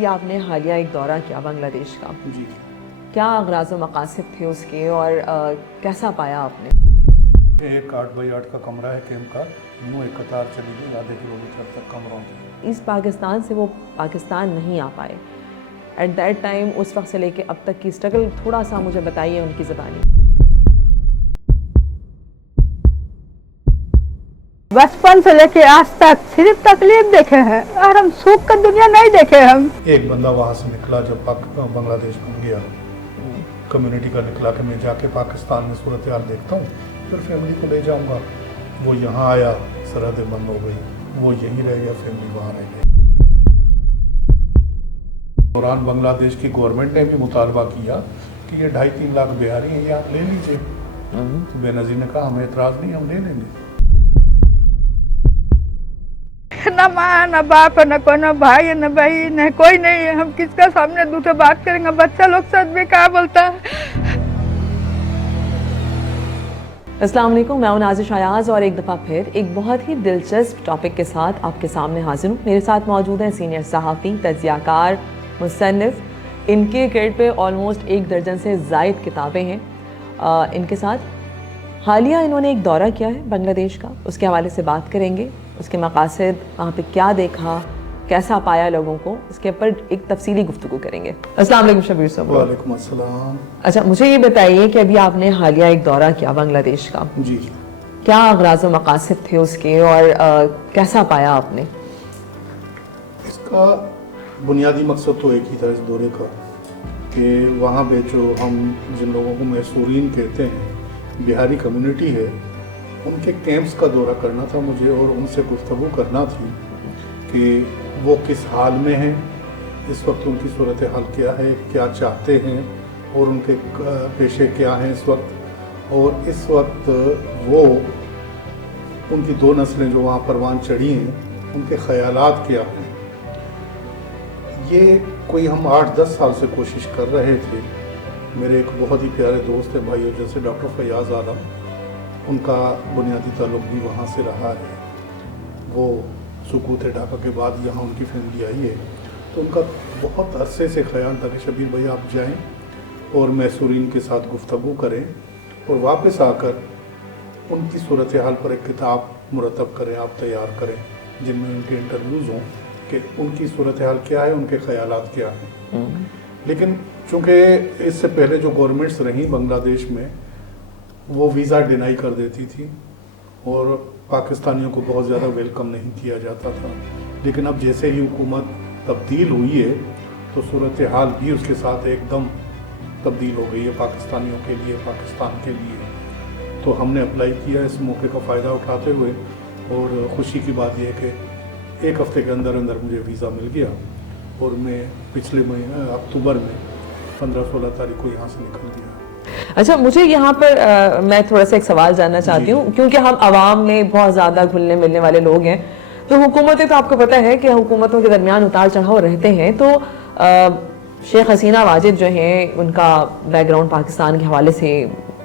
ابھی آپ نے حالیہ ایک دورہ کیا بنگلہ دیش کا، جی کیا اغراض و مقاصد تھے اس کے اور کیسا پایا آپ نے؟ ایک 8x8 کا کمرہ ہے کیمپ کا، یوں ایک قطار چلی گئی آدھے کلومیٹر تک کمروں کی۔ اس پاکستان سے وہ پاکستان نہیں آ پائے ایٹ دیٹ ٹائم، اس وقت سے لے کے اب تک کی اسٹرگل تھوڑا سا مجھے بتائیے ان کی زبانی۔ بچپن سے لے کے آج تک صرف تکلیف دیکھے ہیں اور ہم سکھ کا دنیا نہیں دیکھے ہم۔ ایک بندہ وہاں سے نکلا جب بنگلہ دیش میں گیا، کمیونٹی کا نکلا کہ میں جا کے پاکستان میں صورتحال دیکھتا ہوں پھر فیملی کو لے جاؤں گا۔ وہ یہاں آیا، سرحدیں بند ہو گئی، وہ یہیں رہ گیا، فیملی وہاں رہ گئی۔ دوران بنگلہ دیش کی گورنمنٹ نے بھی مطالبہ کیا کہ یہ 2.5-3 لاکھ بہاری ہیں، یہ آپ لے لیجئے۔ تو بے نظیر نے کہا ہمیں اعتراض نہیں، ہم لے لیں گے۔ نہ ماں نہ باپ نہ کوئی، نہ بھائی نہ بہن نہ کوئی نہیں ہے، ہم کس کا سامنے دوسرے بات کریں گے؟ بچہ لوگ ساتھ میں کیا بولتا ہے؟ السلام علیکم، میں ہوں نازش ایاز اور ایک دفعہ پھر ایک بہت ہی دلچسپ ٹاپک کے ساتھ آپ کے سامنے حاضر ہوں۔ میرے ساتھ موجود ہیں سینئر صحافی، تجزیہ کار، مصنف۔ ان کے کریڈٹ پہ آلموسٹ 1 درجن سے زائد کتابیں ہیں۔ ان کے ساتھ حالیہ انہوں نے ایک دورہ کیا ہے بنگلہ دیش کا، اس کے حوالے سے بات کریں گے، اس کے مقاصد، وہاں پہ کیا دیکھا، کیسا پایا لوگوں کو، اس کے اوپر ایک تفصیلی گفتگو کریں گے۔ السلام علیکم شبیر صاحب۔ وعلیکم السلام۔ اچھا، مجھے یہ بتائیے کہ ابھی آپ نے حالیہ ایک دورہ کیا بنگلہ دیش کا، جی کیا اغراض و مقاصد تھے اس کے اور کیسا پایا آپ نے؟ اس کا بنیادی مقصد تو ایک ہی تھا اس دورے کا کہ وہاں پہ جو ہم جن لوگوں کو میسورین کہتے ہیں، بہاری کمیونٹی ہے، ان کے کیمپس کا دورہ کرنا تھا مجھے اور ان سے گفتگو کرنا تھی کہ وہ کس حال میں ہیں، اس وقت ان کی صورتحال کیا ہے، کیا چاہتے ہیں اور ان کے پیشے کیا ہیں اس وقت، اور اس وقت وہ ان کی 2 نسلیں جو وہاں پروان چڑھی ہیں ان کے خیالات کیا ہیں۔ یہ کوئی ہم 8-10 سال سے کوشش کر رہے تھے۔ میرے ایک بہت ہی پیارے دوست ہیں بھائیوں جیسے ڈاکٹر فیاض عالم، ان کا بنیادی تعلق بھی وہاں سے رہا ہے۔ وہ سکوت ڈھاکہ کے بعد یہاں ان کی فیملی آئی ہے، تو ان کا بہت عرصے سے خیال تھا کہ شبیر بھائی آپ جائیں اور میسورین کے ساتھ گفتگو کریں اور واپس آ کر ان کی صورتحال پر ایک کتاب مرتب کریں، آپ تیار کریں جن میں ان کے انٹرویوز ہوں کہ ان کی صورتحال کیا ہے، ان کے خیالات کیا ہیں۔ لیکن چونکہ اس سے پہلے جو گورنمنٹس رہیں بنگلہ دیش میں، وہ ویزا ڈینائی کر دیتی تھی اور پاکستانیوں کو بہت زیادہ ویلکم نہیں کیا جاتا تھا۔ لیکن اب جیسے ہی حکومت تبدیل ہوئی ہے تو صورتحال بھی اس کے ساتھ ایک دم تبدیل ہو گئی ہے پاکستانیوں کے لیے، پاکستان کے لیے۔ تو ہم نے اپلائی کیا اس موقع کا فائدہ اٹھاتے ہوئے، اور خوشی کی بات یہ ہے کہ 1 ہفتے کے اندر مجھے ویزا مل گیا اور میں پچھلے مہینے اکتوبر میں 15-16 تاریخ کو یہاں سے نکل گیا۔ اچھا، مجھے یہاں پر میں تھوڑا سا ایک سوال جاننا چاہتی ہوں، کیونکہ ہم عوام میں بہت زیادہ گھلنے ملنے والے لوگ ہیں، تو حکومتیں تو آپ کو پتہ ہے کہ حکومتوں کے درمیان اتار چڑھاؤ رہتے ہیں، تو شیخ حسینہ واجد جو ہیں ان کا بیک گراؤنڈ پاکستان کے حوالے سے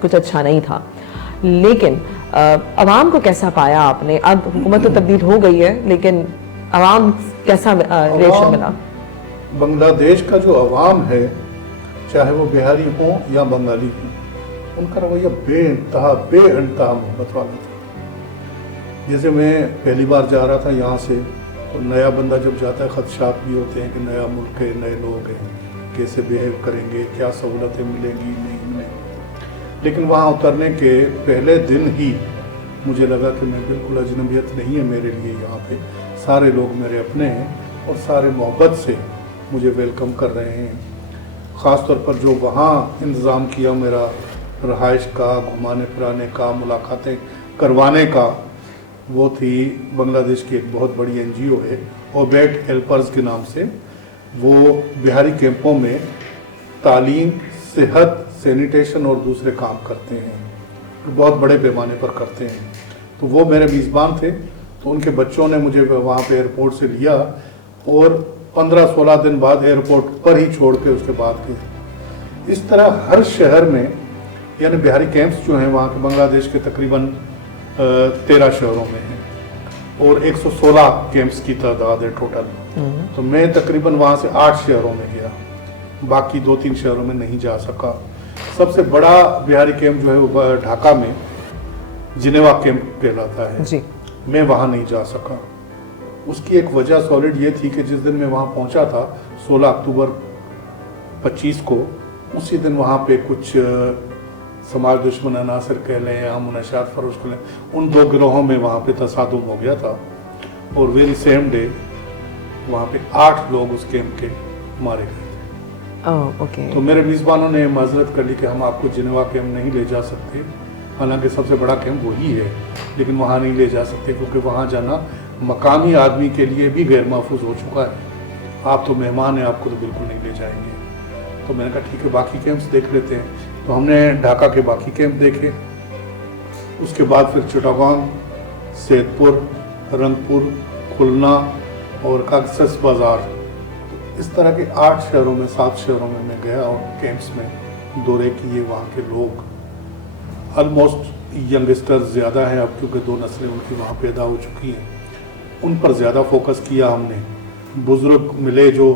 کچھ اچھا نہیں تھا، لیکن عوام کو کیسا پایا آپ نے؟ اب حکومت تو تبدیل ہو گئی ہے لیکن عوام کیسا ریئیکشن ملا؟ بنگلہ دیش کا جو عوام ہے، چاہے وہ بہاری ہوں یا بنگالی ہوں، ان کا رویہ بے انتہا محبت والا تھا۔ جیسے میں پہلی بار جا رہا تھا یہاں سے، اور نیا بندہ جب جاتا ہے خدشات بھی ہوتے ہیں کہ نیا ملک ہے، نئے لوگ ہیں، کیسے بیہیو کریں گے، کیا سہولتیں ملیں گی، نہیں ملیں گی۔ لیکن وہاں اترنے کے پہلے دن ہی مجھے لگا کہ میں بالکل اجنبیت نہیں ہے میرے لیے، یہاں پہ سارے لوگ میرے اپنے ہیں اور سارے محبت سے مجھے ویلکم کر رہے ہیں۔ خاص طور پر جو وہاں انتظام کیا میرا رہائش کا، گھمانے پھرانے کا، ملاقاتیں کروانے کا، وہ تھی بنگلہ دیش کی ایک بہت بڑی NGO ہے اوبیٹ ہیلپرز کے نام سے۔ وہ بہاری کیمپوں میں تعلیم، صحت، سینیٹیشن اور دوسرے کام کرتے ہیں، بہت بڑے پیمانے پر کرتے ہیں۔ تو وہ میرے میزبان تھے، تو ان کے بچوں نے مجھے وہاں پہ ایئرپورٹ سے لیا اور 15-16 دن بعد ایئرپورٹ پر ہی چھوڑ کے اس کے بعد گئے۔ اس طرح ہر شہر میں، یعنی بہاری کیمپس جو ہیں وہاں کے بنگلہ دیش کے تقریباً 13 شہروں میں ہیں، اور 116 کیمپس کی تعداد ہے ٹوٹل. تو میں تقریباً وہاں سے 8 شہروں میں گیا, باقی 2-3 شہروں میں نہیں جا سکا. سب سے بڑا بہاری کیمپ جو ہے وہ ڈھاکہ میں جنیوا کیمپ کہلاتا ہے جی. میں وہاں نہیں جا سکا. اس کی ایک وجہ سالڈ یہ تھی کہ جس دن میں وہاں پہنچا تھا 16 اکتوبر 25 کو, اسی دن وہاں پہ کچھ سماج دشمن عناصر کہہ لیں یا منشیات فروش کہہ لیں, ان 2 گروہوں میں وہاں پہ تصادم ہو گیا تھا, اور ویری سیم ڈے وہاں پہ 8 لوگ اس کیمپ کے مارے گئے تھے. تو میرے میزبانوں نے معذرت کر لی کہ ہم آپ کو جنیوا کیمپ نہیں لے جا سکتے, حالانکہ سب سے بڑا کیمپ وہی ہے, لیکن وہاں نہیں لے جا سکتے کیونکہ وہاں جانا مقامی آدمی کے لیے بھی غیر محفوظ ہو چکا ہے. آپ تو مہمان ہیں, آپ کو تو بالکل نہیں لے جائیں گے. تو میں نے کہا ٹھیک ہے باقی کیمپس دیکھ لیتے ہیں. تو ہم نے ڈھاکہ کے باقی کیمپ دیکھے. اس کے بعد پھر چٹاگانگ, سیدھ پور, رنگپور, کھلنا اور کاکسس بازار, اس طرح کے 8 شہروں میں 7 شہروں میں میں گیا اور کیمپس میں دورے کیے. وہاں کے لوگ آلموسٹ ینگسٹر زیادہ ہیں اب, کیونکہ 2 نسلیں ان کی وہاں پیدا ہو چکی ہیں, ان پر زیادہ فوکس کیا ہم نے. بزرگ ملے جو,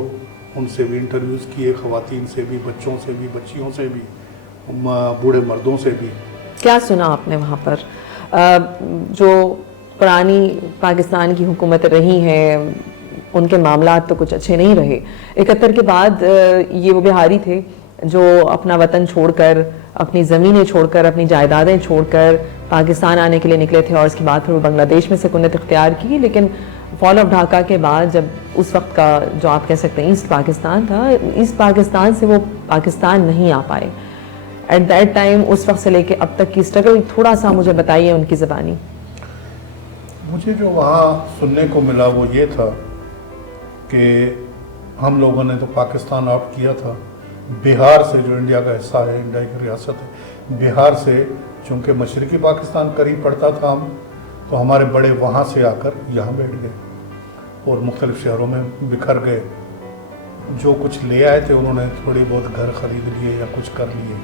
ان سے بھی انٹرویوز کیے, خواتین سے بھی, بچوں سے بھی, بچیوں سے بھی, بوڑھے مردوں سے بھی. کیا سنا آپ نے وہاں پر؟ جو پرانی پاکستان کی حکومت رہی ہیں ان کے معاملات تو کچھ اچھے نہیں رہے. 71 کے بعد یہ وہ بہاری تھے جو اپنا وطن چھوڑ کر, اپنی زمینیں چھوڑ کر, اپنی جائیدادیں چھوڑ کر پاکستان آنے کے لیے نکلے تھے, اور اس کے بعد پھر وہ بنگلہ دیش میں سکونت اختیار کی. لیکن فال آف ڈھاکہ کے بعد جب اس وقت کا جو آپ کہہ سکتے ہیں ایسٹ پاکستان تھا, ایسٹ پاکستان سے وہ پاکستان نہیں آ پائے. ایٹ دیٹ ٹائم اس وقت سے لے کے اب تک کی اسٹرگل تھوڑا سا مجھے بتائیے ان کی زبانی. مجھے جو وہاں سننے کو ملا وہ یہ تھا کہ ہم لوگوں نے تو پاکستان آؤٹ کیا تھا, بہار سے جو انڈیا کا حصہ ہے, انڈیا کی ریاست ہے, بہار سے چونکہ مشرقی پاکستان قریب پڑتا تھا ہم, تو ہمارے بڑے وہاں سے آ کر یہاں بیٹھ گئے اور مختلف شہروں میں بکھر گئے. جو کچھ لے آئے تھے انہوں نے تھوڑی بہت گھر خرید لیے یا کچھ کر لیے.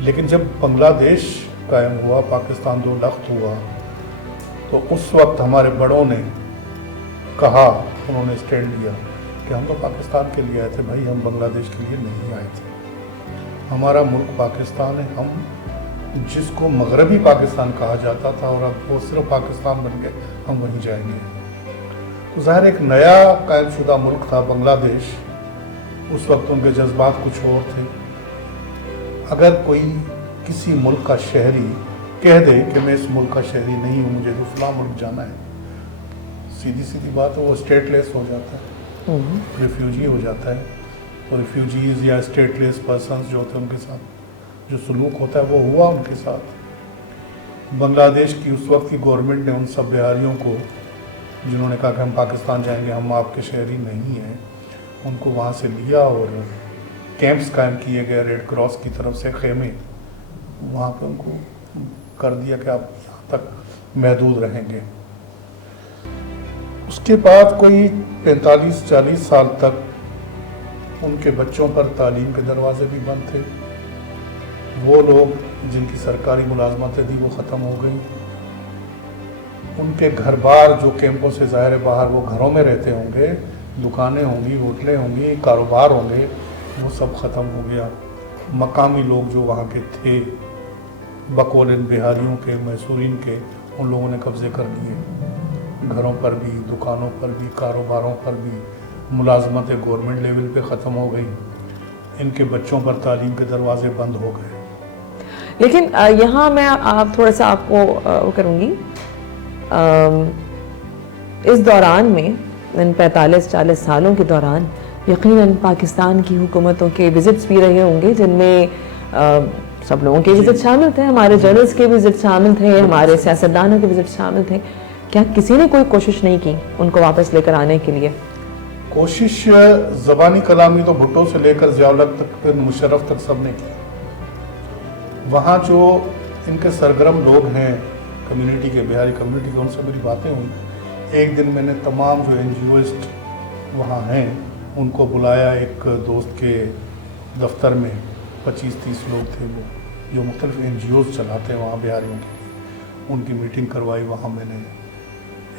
لیکن جب بنگلہ دیش قائم ہوا, پاکستان 2 لخت ہوا, تو اس وقت ہمارے بڑوں نے کہا, انہوں نے اسٹینڈ لیا کہ ہم تو پاکستان کے لیے آئے تھے بھائی, ہم بنگلہ دیش کے لیے نہیں آئے تھے. ہمارا ملک پاکستان ہے, ہم جس کو مغربی پاکستان کہا جاتا تھا اور اب وہ صرف پاکستان بن گئے, ہم وہیں جائیں گے. تو ظاہر ایک نیا قائم شدہ ملک تھا بنگلہ دیش, اس وقت ان کے جذبات کچھ اور تھے. اگر کوئی کسی ملک کا شہری کہہ دے کہ میں اس ملک کا شہری نہیں ہوں, مجھے تو فلاں ملک جانا ہے, سیدھی بات ہے وہ اسٹیٹ لیس ہو جاتا ہے, ریفیوجی ہو جاتا ہے. تو ریفیوجیز یا اسٹیٹ لیس پرسنز جو ہوتے ہیں ان کے ساتھ جو سلوک ہوتا ہے وہ ہوا ان کے ساتھ. بنگلہ دیش کی اس وقت کی گورنمنٹ نے ان سب بہاریوں کو جنہوں نے کہا کہ ہم پاکستان جائیں گے, ہم آپ کے شہری نہیں ہیں, ان کو وہاں سے لیا اور کیمپس قائم کیے گئے ریڈ کراس کی طرف سے, خیمے وہاں پہ ان کو کر دیا کہ آپ یہاں تک محدود رہیں گے. اس کے بعد کوئی 45-40 سال تک ان کے بچوں پر تعلیم کے دروازے بھی بند تھے. وہ لوگ جن کی سرکاری ملازمتیں تھیں وہ ختم ہو گئی. ان کے گھر بار جو کیمپوں سے ظاہر باہر وہ گھروں میں رہتے ہوں گے, دکانیں ہوں گی, ہوٹلیں ہوں گی, کاروبار ہوں گے, وہ سب ختم ہو گیا. مقامی لوگ جو وہاں کے تھے بقول ان بہاریوں کے, میسورین کے, ان لوگوں نے قبضے کر لیے, گھروں پر بھی, دکانوں پر بھی, کاروباروں پر بھی. ملازمتیں گورنمنٹ لیول پہ ختم ہو گئی. ان کے بچوں پر تعلیم کے دروازے بند ہو گئے. لیکن یہاں میں آپ تھوڑا سا آپ کو کروں گی, اس دوران میں ان 45-40 سالوں کے دوران یقیناً پاکستان کی حکومتوں کے وزٹس بھی رہے ہوں گے جن میں سب لوگوں کے وزٹ شامل تھے, ہمارے جرنلس کے وزٹ شامل تھے, ہمارے سیاستدانوں کے وزٹ شامل تھے. کیا کسی نے کوئی کوشش نہیں کی ان کو واپس لے کر آنے کے لیے؟ کوشش زبانی کلامی تو بھٹو سے لے کر ضیاء الحق تک, مشرف تک سب نے کی. وہاں جو ان کے سرگرم لوگ ہیں کمیونٹی کے, بہاری کمیونٹی کے, ان سے میری باتیں ہوئی. ایک دن میں نے تمام جو NGOist وہاں ہیں ان کو بلایا ایک دوست کے دفتر میں. 25-30 لوگ تھے وہ جو مختلف NGOs چلاتے ہیں وہاں بہاریوں کے لیے. ان کی میٹنگ کروائی وہاں. میں نے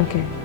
Okay.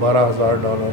$12,000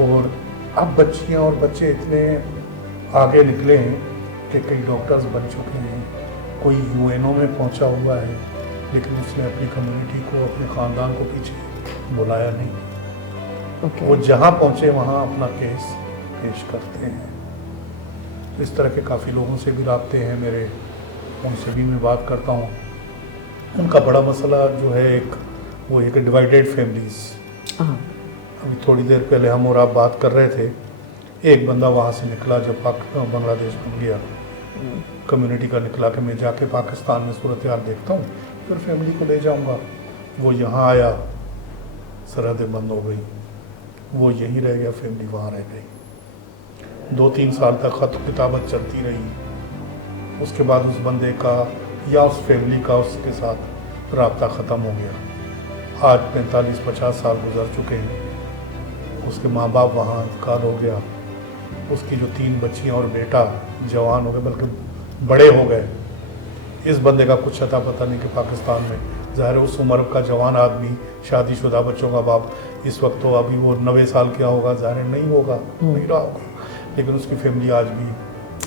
اور اب بچیاں اور بچے اتنے آگے نکلے ہیں کہ کئی ڈاکٹرز بن چکے ہیں, کوئی UN میں پہنچا ہوا ہے, لیکن اس نے اپنی کمیونٹی کو, اپنے خاندان کو پیچھے بلایا نہیں. وہ جہاں پہنچے وہاں اپنا کیس پیش کرتے ہیں. اس طرح کے کافی لوگوں سے بھی رابطے ہیں میرے, ان سے بھی میں بات کرتا ہوں. ان کا بڑا مسئلہ جو ہے وہ ہے کہ ڈیوائیڈیڈ فیملیز. ابھی تھوڑی دیر پہلے ہم اور آپ بات کر رہے تھے, ایک بندہ وہاں سے نکلا جب بنگلہ دیش میں گیا, کمیونٹی کا نکلا کہ میں جا کے پاکستان میں صورتحال دیکھتا ہوں, پھر فیملی کو لے جاؤں گا. وہ یہاں آیا, سرحدیں بند ہو گئی, وہ یہیں رہ گیا, فیملی وہاں رہ گئی. 2-3 سال تک خط کتابت چلتی رہی. اس کے بعد اس بندے کا یا اس فیملی کا اس کے ساتھ رابطہ ختم ہو گیا. آج 45-50 سال گزر چکے ہیں. اس کے ماں باپ وہاں انتقال ہو گیا. اس کی جو 3 بچیاں اور بیٹا جوان ہو گئے, بلکہ بڑے ہو گئے. اس بندے کا کچھ اتا پتہ نہیں کہ پاکستان میں, ظاہر ہے اس عمر کا جوان آدمی, شادی شدہ بچوں کا باپ, اس وقت تو ابھی وہ 90 سال کیا ہوگا, ظاہر نہیں ہوگا, نہیں رہا ہوگا, لیکن اس کی فیملی آج بھی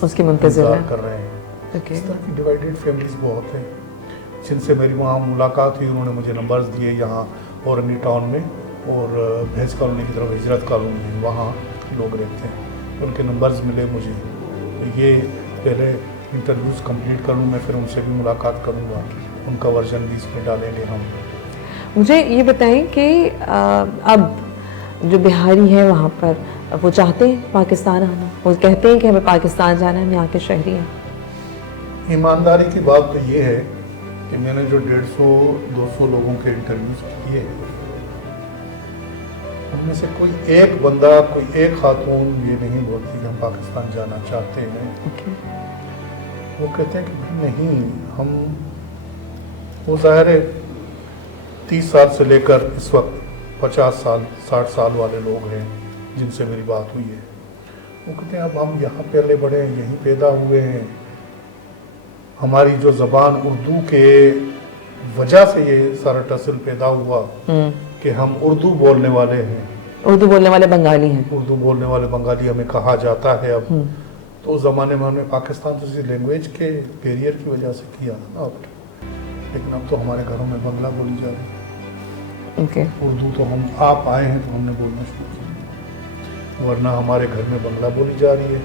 اس کی منتظر کر رہے ہیں. اس طرح کی ڈیوائیڈیڈ فیملیز بہت ہیں جن سے میری وہاں ملاقات ہوئی. انہوں نے مجھے نمبرز دیے یہاں اورنی ٹاؤن میں اور بھیج کالونی کی طرف ہجرت کالونی میں, وہاں لوگ رہتے ہیں. ان کے نمبرز ملے مجھے. یہ پہلے انٹرویوز کمپلیٹ کروں میں, پھر ان سے بھی ملاقات کروں گا, ان کا ورژن بھی اس میں ڈالیں گے ہم. مجھے یہ بتائیں کہ اب جو بہاری ہیں وہاں پر, وہ چاہتے ہیں پاکستان آنا, وہ کہتے ہیں کہ ہمیں پاکستان جانا ہے, ہم یہاں کے شہری ہیں. ایمانداری کی بات تو یہ ہے کہ میں نے جو 150-200 لوگوں کے انٹرویوز کیے ہیں, ان میں سے کوئی ایک بندہ, کوئی ایک خاتون یہ نہیں بولتی کہ ہم پاکستان جانا چاہتے ہیں. وہ کہتے ہیں کہ نہیں, ہم, وہ ظاہر ہے 30 سال سے لے کر اس وقت 50 سال 60 سال والے لوگ ہیں جن سے میری بات ہوئی ہے. وہ کہتے ہیں اب ہم یہاں پہلے بڑے ہیں, یہیں پیدا ہوئے ہیں, ہماری جو زبان اردو کے وجہ سے یہ سارا ٹسل پیدا ہوا کہ ہم اردو بولنے والے ہیں, اردو بولنے والے بنگالی ہیں, اردو بولنے والے بنگالی ہمیں کہا جاتا ہے. اب تو اس زمانے میں ہم نے پاکستان تو اسی لینگویج کے بیریئر کی وجہ سے کیا نا, لیکن اب تو ہمارے گھروں میں بنگلہ بولی جا رہی ہے. اردو تو ہم آپ آئے ہیں تو ہم نے بولنا شروع کیا, ورنہ ہمارے گھر میں بنگلہ بولی جا رہی ہے.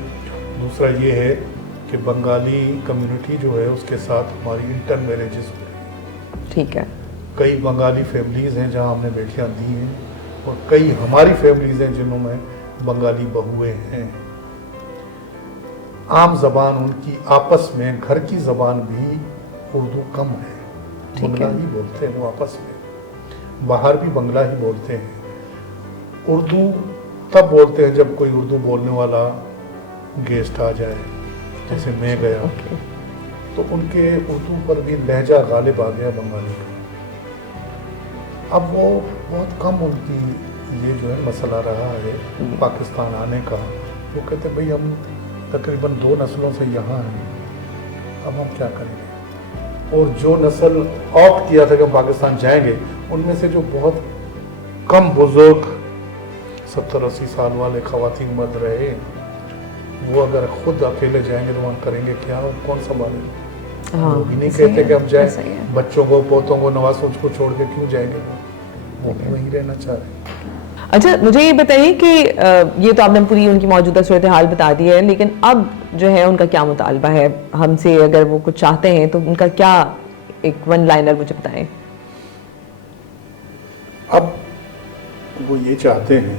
دوسرا یہ ہے کہ بنگالی کمیونٹی جو ہے اس کے ساتھ ہماری انٹر میریجز ہو رہی ہیں. ٹھیک ہے. کئی بنگالی فیملیز ہیں جہاں ہم نے بیٹیاں دی ہیں, اور کئی ہماری فیملیز ہیں جنہوں میں بنگالی بہویں ہیں. عام زبان ان کی آپس میں, گھر کی زبان بھی اردو کم ہے, بنگلہ ہی بولتے ہیں وہ آپس میں, باہر بھی بنگلہ ہی بولتے ہیں. اردو تب بولتے ہیں جب کوئی اردو بولنے والا گیسٹ آ جائے, جیسے میں گیا, تو ان کے اردو پر بھی لہجہ غالب آ گیا بنگالی کا. اب وہ بہت کم ان کی یہ جو ہے مسئلہ رہا ہے پاکستان آنے کا. وہ کہتے بھئی ہم تقریباً 2 نسلوں سے یہاں ہیں, اب ہم کیا کریں گے. اور جو نسل آپٹ کیا تھا کہ ہم پاکستان جائیں گے, ان میں سے جو بہت کم بزرگ 70-80 سال والے خواتین مرد رہے, وہ اگر خود اکیلے جائیں گے تو وہاں کریں گے کیا, اور کون سنبھالیں گے. وہ بھی نہیں کہتے کہ ہم جائیں, بچوں کو, پوتوں کو, نواسوں کو چھوڑ کے کیوں جائیں گے, وہ بھی وہیں رہنا چاہ رہے ہیں. اچھا مجھے یہ بتائیے کہ یہ تو آپ نے پوری ان کی موجودہ صورتحال بتا دی ہے, لیکن اب جو ہے ان کا کیا مطالبہ ہے ہم سے, اگر وہ کچھ چاہتے ہیں تو ان کا کیا ایک 1 لائنر مجھے بتائیں. اب وہ یہ چاہتے ہیں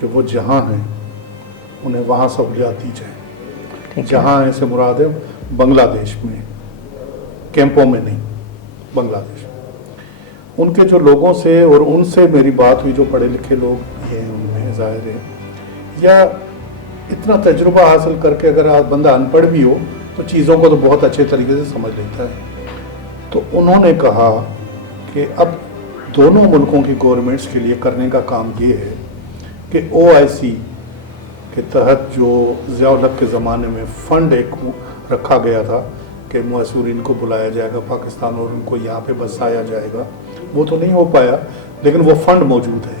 کہ وہ جہاں ہیں انہیں وہاں سہولیات دی جائیں. جہاں ایسے مراد ہے بنگلہ دیش میں, کیمپوں میں نہیں, بنگلہ دیش میں. ان کے جو لوگوں سے اور ان سے میری بات ہوئی, جو پڑھے لکھے لوگ ہیں ان میں, ظاہر ہے یا اتنا تجربہ حاصل کر کے اگر بندہ ان پڑھ بھی ہو تو چیزوں کو تو بہت اچھے طریقے سے سمجھ لیتا ہے. تو انہوں نے کہا کہ اب دونوں ملکوں کی گورنمنٹس کے لیے کرنے کا کام یہ ہے کہ OIC کے تحت جو ضیاء الحق کے زمانے میں فنڈ ایک رکھا گیا تھا کہ معصورین کو بلایا جائے گا پاکستان اور ان کو یہاں پہ بسایا جائے گا, وہ تو نہیں ہو پایا, لیکن وہ فنڈ موجود ہے.